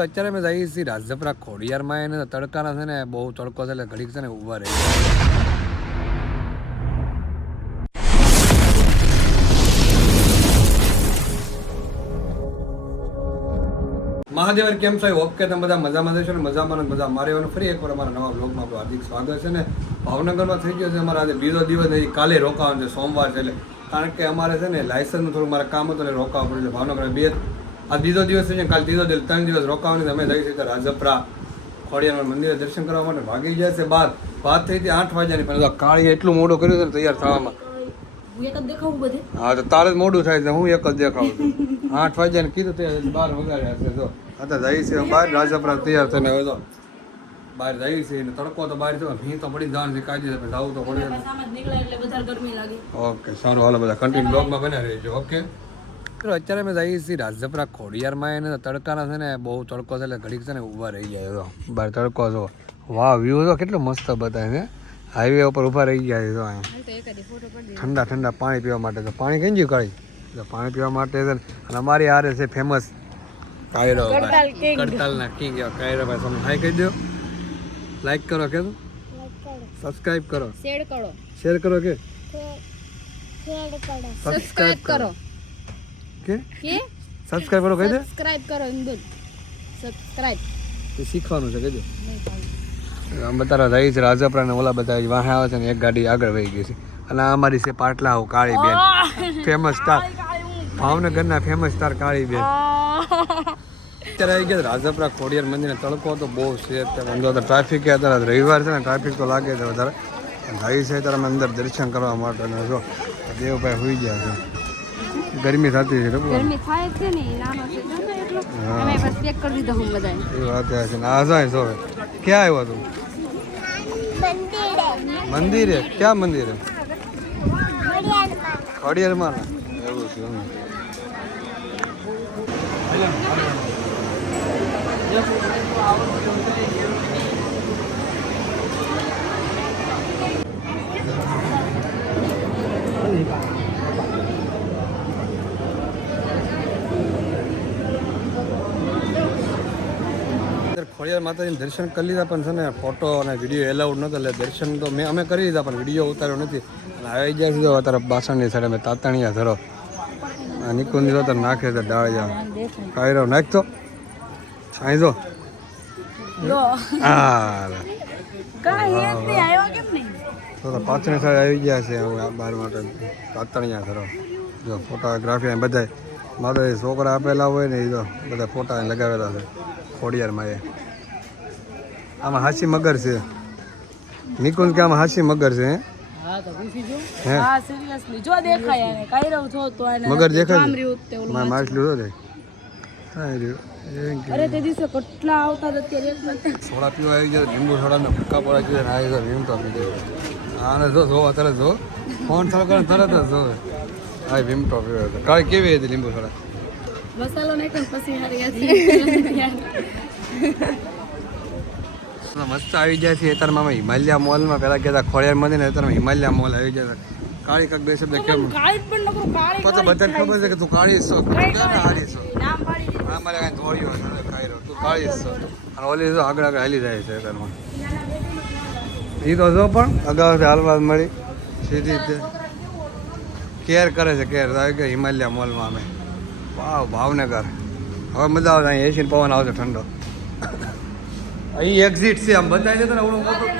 અત્યારે અમે જઈએ છીએ રાજપરા ખોડિયારમાં એને તડકાના છે ને બહુ તડકો છે એટલે ઘડીક છે ને ઊભા રહી મહાદેવ કેમ છો? ઓકે તમે બધા મજામાં જશો ને મજામાં મજા મારે ફરી એકવાર અમારા નવા બ્લોગમાં આપણું હાર્દિક સ્વાગત છે ને ભાવનગરમાં થઈ ગયો છે અમારે આજે બીજો દિવસ કાલે રોકાવાનું છે સોમવાર છે એટલે કારણ કે અમારે છે ને લાયસન્સનું થોડું મારે કામ હતું એટલે રોકાવા પડ્યું છે ભાવનગર આ બીજો દિવસ છે કાલે ત્રીજો દિવસ 3 દિવસ રોકાવાની અમે જઈ છીએ રાજપરા ખોડિયાર મંદિરે દર્શન કરવા માટે ભાગી ગયા છે વાત થઈ હતી 8 વાગ્યાની પણ કાળી એટલું મોડું કર્યું છે ને તૈયાર થવામાં હા તો તારે જ મોડું થાય છે હું એક જ દેખાવું છું 8 વાગ્યાને કીધું તે 12 વગાડ્યા છે જો અત્યારે જઈએ છીએ બહાર રાજપરા તૈયાર થઈને હવે તો બહાર જઈએ છીએ તડકો તો બહાર થયો ભી તો પડી જવાનું છે કાઢી જવું તો પડે ઓકે સારું હાલો બધા કન્ટિન્યુ બ્લોગમાં બન્યા રહેજો ઓકે અત્યારે અમે જઈએ છીએ રાજપરા ખોડિયારમાં એને તડકાના છે ને બહુ તડકો છે એટલે ઘડીક છે ને ઊભા રહી જાય તો બહાર તડકો છો વાહ વ્યૂ તો કેટલો મસ્ત બતાવે છે હાઈવે ઉપર ઊભા રહી ગયા છે તો અહીંયા ઠંડા ઠંડા પાણી પીવા માટે તો પાણી કઈ ગયું કાઢી પાણી પીવા માટે છે અને અમારી આરે છે ફેમસ કાયરો કડતાલના કિંગ કાયરો ભાઈ તમે હાઈ કહી દો લાઈક કરો કે સબસ્ક્રાઇબ કરો શેર કરો કે સબસ્ક્રાઇબ કરો કે સબસ્ક્રાઇબ કરો કહી દે સબસ્ક્રાઇબ કરો એમ બોલ સબસ્ક્રાઇબ એ શીખવાનું છે કહી દે આમ બતારા રહી છે રાજપરા ને ઓલા બધા વાહે આવે છે ને એક ગાડી આગળ વહી ગઈ છે અને આ અમારી છે પાટલા કાળી બેન ફેમસ સ્ટાર ભાવનગરના ફેમસ સ્ટાર કાળી બેન અત્યારે આવી ગયા રાજપરા ખોડિયાર મંદિરને તડકો તો બહુ છે અત્યારે ટ્રાફિક અત્યારે રવિવાર છે ને ટ્રાફિક તો લાગે છે વધારે ભાઈ છે ત્યારે અમે અંદર દર્શન કરવા માટે જો દેવભાઈ હોઈ ગયા છે ગરમી થતી છે ગરમી થાય છે ને નાનો છે તો એટલો અમે બસ પેક કરી દીધો હું બધાય એ વાત છે ને આ જાય જો ક્યાં આવ્યો તું મંદિરે ક્યાં મંદિરે ખોડિયારમાં એવું છે ખોડિયાર માતાજીને દર્શન કરી લીધા પણ છે ને ફોટો અને વિડીયો એલાઉડ નહોતો એટલે દર્શન તો અમે કરી લીધા પણ વિડીયો ઉતાર્યો નથી અને આવી જાય છે અત્યારે બાસણની સાઈડ અમે તાતણિયા ધરો નિકુંદી તો નાખે છે ડાળિયા કાયરો નાખતો સાંઈજો તો પાછળની સાઈડ આવી ગયા છે બાર માટે તાતણિયા ધરો જો ફોટોગ્રાફી બધા મારા છોકરા આપેલા હોય ને એ તો બધા ફોટા લગાવેલા છે ખોડિયારમાં એ આમાં હાસી મગર છે નિકુંજ કે આમાં હાસી મગર છે મગર દેખાય માછલી તો અરે તે દિવસે કેટલા આવતા અત્યારે સોડા પીવા આવી ગયા લીંબુ સોડાને ફૂકા પડા જોઈએ ના તો લીંબુ તો આપી દે આને જો જોવા તરત જો ફોન ચાલુ કરે તરત જ જોવે હા વિમટો પીવો હતો કાલે કેવી હતી લીંબુ સોડા મસાલો નાખ્યો પછી હારી મસ્ત આવી જાય છે અત્યારમાં અમે હિમાલયા મોલમાં પહેલાં ગયા ખોડિયાર મંદિર ને અત્યારમાં હિમાલયા મોલ આવી જાય કાળી કાક બે શબ્દ કેમ પછી બધાને ખબર છે કે તું કાળી છો હારી છો અમારે કાંઈ ધોળ્યો ખાઈ તું કાળી છો અને ઓલી જો આગળ આગળ હાલી જાય છે અત્યારમાં એ તો જો પણ અગાઉથી હાલવા મળી સીધી રીતે કેર કરે છે કેર આવી ગયા હિમાલયા મોલમાં અમે વાવ ભાવનગર હવે મજા આવે અહીં એસી પવન આવશે ઠંડો અહીં એક્ઝિટ છે આમ બતાવી દેતો ને ઓલું મોટું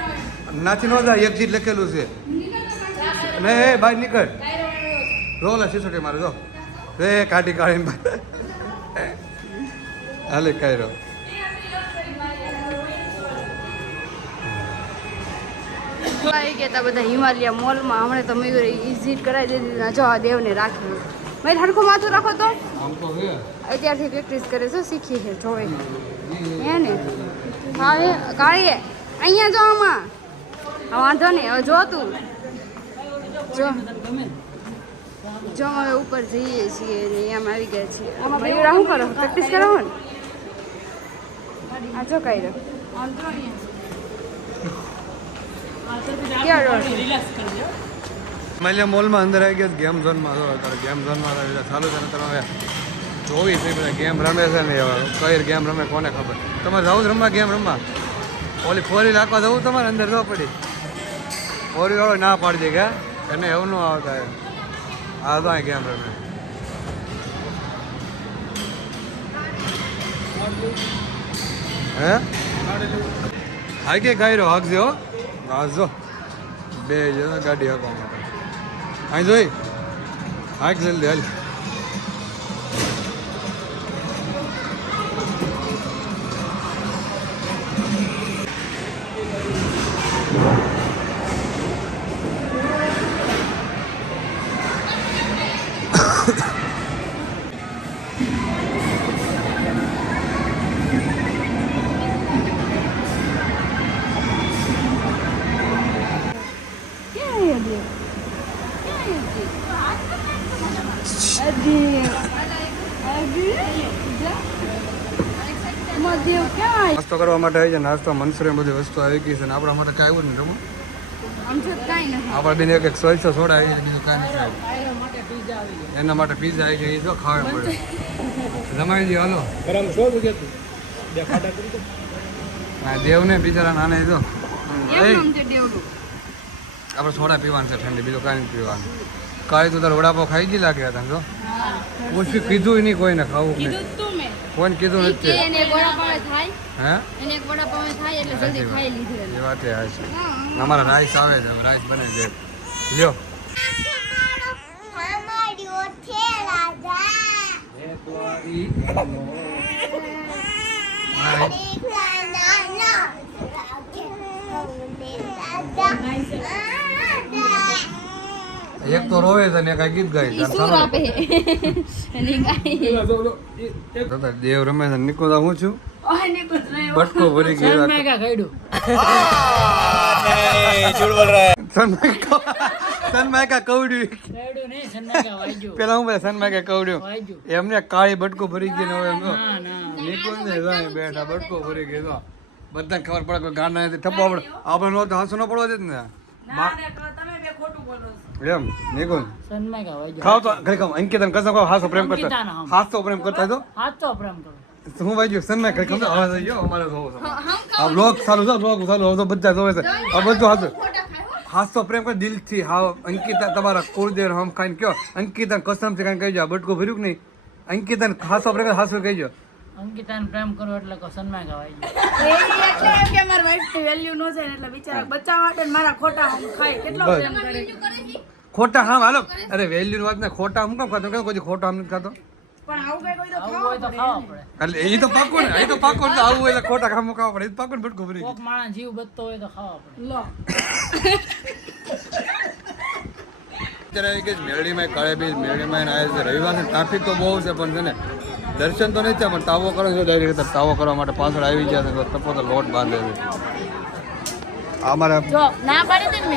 નાથી ન જાય એક્ઝિટ લખેલું છે ને એ બહાર નીકળ રોલા સિસોટી મારે જો રે કાઢી કાઢીને હાલે કાઢી રહ્યો આવી ગયા હતા બધા હિમાલયા મોલમાં હમણાં તો મયુર વિઝિટ કરાવી દીધી જો આ દેવને રાખી મેં હરખું માથું રાખો તો અત્યારથી પ્રેક્ટિસ કરે છે શીખી છે જોવે હે ને હા હે કાળીએ અહીંયા જો આમાં વાંધો નહીં હવે જો તું જો હવે ઉપર જઈએ છીએ ને અહીંયામાં આવી ગયા છીએ આમાં મયુર શું કરો પ્રેક્ટિસ કરો ને આ જો કાંઈ હિમાલયા મોલમાં અંદર આવી ગયા ગેમ ઝોનમાં ગેમ ઝોનમાં ચાલુ છે તમે જોવી છે બધા ગેમ રમે છે ને એવા કઈ ગેમ રમે કોને ખબર. તમારે જવું રમવા ગેમ રમવા ઓલી ફોરી રાખવા જવું તમારે અંદર જવું પડી ફોરી વાળો ના પાડી દે કે એને એવું ન આવતા એમ આ તો અહીં ગેમ રમે હે હાઈ કે ગાયરો હાકજે હો હાજો બે જણા ગાડી હાકવા માટે અહીં જોઈ હાક જલ્દી હાલ નાસ્તો કરવા માટે આવી છે નાસ્તો મનસુરી બધી વસ્તુ આવી ગઈ છે ને આપણા માટે કાંઈ આવ્યું ને રમો આપણા બેન એક સોયસો સોડા આવી છે બીજું કાંઈ નથી આવ્યું એના માટે પીઝા આવી છે એ જો ખાવા પડે જમાઈ દે હાલો દેવને બિચારા નાને જો આપણે સોડા પીવાનું છે ઠંડી બીજું કાંઈ નથી પીવાનું કાંઈ તો તારે વડાપાવ ખાઈ ગઈ લાગે હતા જો પૂછ્યું કીધું નહીં કોઈને ખાવું નહીં કોઈને કીધું નથી હે એ વાત એ છે અમારા રાઈસ આવે છે રાઈસ બને છે લ્યો એક તો રોવે છે ને કઈ ગીત ગાય દેવ રમે છે નિકોદા હું છું બટકો ભરી ગયો સનમાયકા કવડ્યું પેલા હું સનમાયકા કવડ્યું એમને કાળી બટકો ભરી ગઈ ને હવે એમ નિકોદ ને બેઠા બટકો ભરી ગયો બધાને ખબર પડે કોઈ ગાંડા નથી ઠપવા પડે આપણે નો તો હાંસો ન પડવો છે ને એમ નિકોદ ખાવ તો ઘરે ખાવ અંકિત કસમ ખાવ હાસો પ્રેમ કરતા હાસો પ્રેમ કરતા તો હું ભાઈ સન્માય કરી ખબર હવે જો અમારે જોવો આ બ્લોગ ચાલુ છે બ્લોગ ચાલુ હવે તો બધા જોવે છે આ બધું હાસો હાસો પ્રેમ કર દિલથી હા અંકિતા તમારા કુળદેવ હમ ખાઈને કયો અંકિતા કસમથી કાંઈ કહીજો બટકું ભર્યું કે નહીં અંકિતા હાસો પ્રેમ હાસો કહીજો અંકિતાને પ્રેમ કરો એટલે સન્માન કહેવાય એ એટલે એમ કે મારા વાઈફ વેલ્યુ નો છે એટલે બિચારા બચ્ચા માટે મારા ખોટા હમ ખાય કેટલો પ્રેમ કરે ખોટા હા હાલો અરે વેલ્યુ ની વાત ને ખોટા હું કેમ ખાતો કોઈ ખોટા આમ નથી ખાતો પણ આવું કઈ કોઈ તો ખાવા પડે એટલે એ તો પાકો ને એ તો પાકો ને આવું હોય ખોટા ખામ ખાવા પડે એ પાકો ને બટકું ભરી કોક માણસ જીવ બચતો હોય તો ખાવા પડે લો અત્યારે આવી ગઈ મેરડીમાં કાળે બીજ મેરડીમાં આવ્યા છે રવિવારની ટ્રાફિક તો બહુ છે પણ છે ને દર્શન તો નહીં થયા પણ તાવો કરો છો ડાયરેક્ટ તાવો કરવા માટે પાછળ આવી ગયા છે તો તપો તો લોટ બાંધે છે અમારે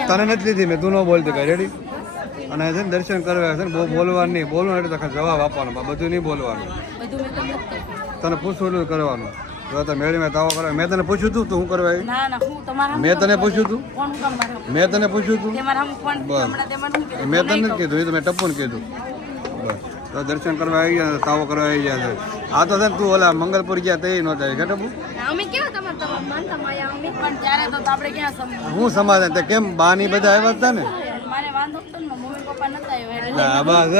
તને નથી લીધી મેં તું ન બોલતી કઈ રેડી અને છે ને દર્શન કરવા છે ને બહુ બોલવાનું નહીં બોલવાનું એટલે તો જવાબ આપવાનો બધું નહીં બોલવાનું તને પૂછવું એટલું કરવાનું જો તો મેળીમાં તાવો કરવા મેં તને પૂછ્યું તું તું શું કરવા આવી મેં તને પૂછ્યું તું મેં તને પૂછ્યું તું બસ મેં તને નથી કીધું એ તો મેં ટપ્પુને કીધું બસ તો દર્શન કરવા આવી ગયા તાવો કરવા આવી ગયા છે આ તો છે ને તું ઓલા મંગલપુર ગયા તે નહોતા આવી ટપ્પુ હું સમાધાન તે કેમ બાની બધા આવ્યા હતા ને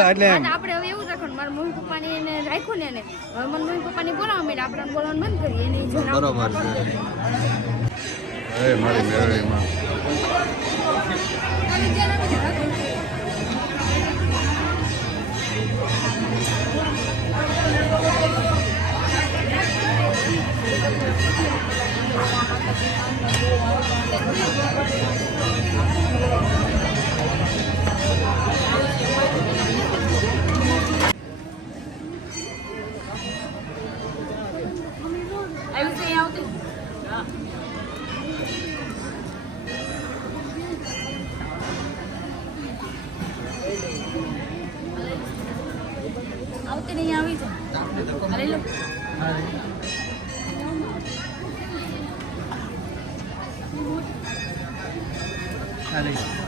એટલે એમ આપણે હવે એવું રાખવાનું મારા મમ્મી પપ્પાને એને રાખ્યું ને એને હવે મને મમ્મી પપ્પાને બોલાવવા માંડે આપણે બોલાવવાનું બંધ કરીએ એને બરોબર છે અરે મારી મેળવીમાં આવતી નહીં આવી છે અરે લો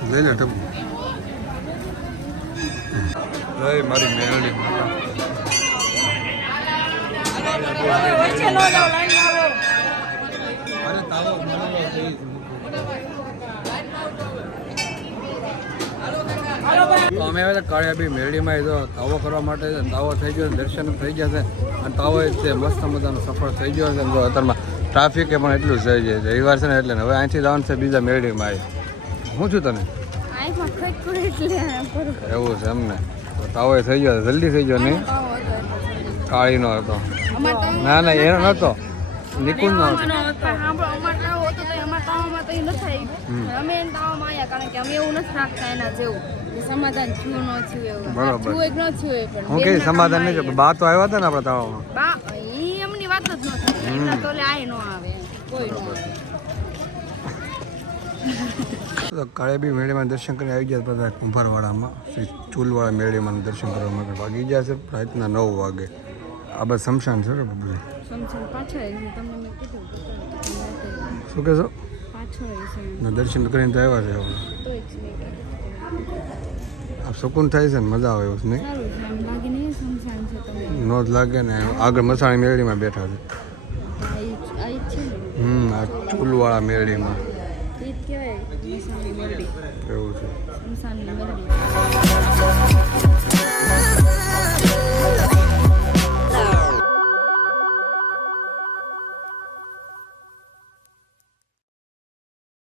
લઈ લે ટપુ લઈ મારી મેળડી વચ્ચે ન જાઓ, લાઈનમાં આવો. અરે તાવો બનાવો please. તો અમે હવે કાળિયાબી મેરડીમાં જો તાવો કરવા માટે તાવો થઈ ગયો છે, દર્શન થઈ ગયા છે અને તાવો તે મસ્ત મજાનો સફળ થઈ ગયો છે. જો અત્યારમાં ટ્રાફિક પણ એટલું જ થઈ જાય રવિવાર છે ને એટલે હવે અહીંથી જવાનું છે બીજા મેરડીમાં આવી. હું છું તને આંખમાં ખોટ પડે એટલે એવું છે એમને તો તાવો થઈ ગયો જલ્દી થઈ ગયો નહીં કાળીનો હતો ના ના એનો નહોતો નિકુંજનો હતો. અમે એને તાવામાં આવ્યા કારણ કે અમે એવું નથી રાખતા એના જેવું કે સમાધાન થયું ન થયું એવું બરોબર. થયું એક ન થયું એ પણ હું કઈ સમાધાન નહીં છે બા તો આવ્યા હતા ને આપણા તાવામાં. બા ઈ એમની વાત જ ન થાય એટલા તો આય ન આવે કોઈ ન આવે. તો કાળિયાબી મેળીમાં દર્શન કરી આવી ગયા બધા કુંભારવાડામાં શ્રી ચૂલવાળા મેળીમાં દર્શન કરવા માટે વાગી ગયા છે રાતના 9 વાગે. આ બસ શમશાન છે ને બધું. સમસમ પાછળ આવી તમને મેં કીધું શું કહેશો પાછળ આવી ને દર્શન કરીને તો આવ્યા છે હવે. તો જ નહીં આ સુકૂન થાય છે ને મજા આવે એવું છે નહીં સારું છે આમ લાગે નહીં સમસાન છે તમે નો જ લાગે ને આગળ મસાણી મેળીમાં બેઠા છે. આ જ છે ને આ ચૂલવાળા મેળીમાં એ જ કહેવાય મસાની મેરડી એવું છે. સમસાની મેરડી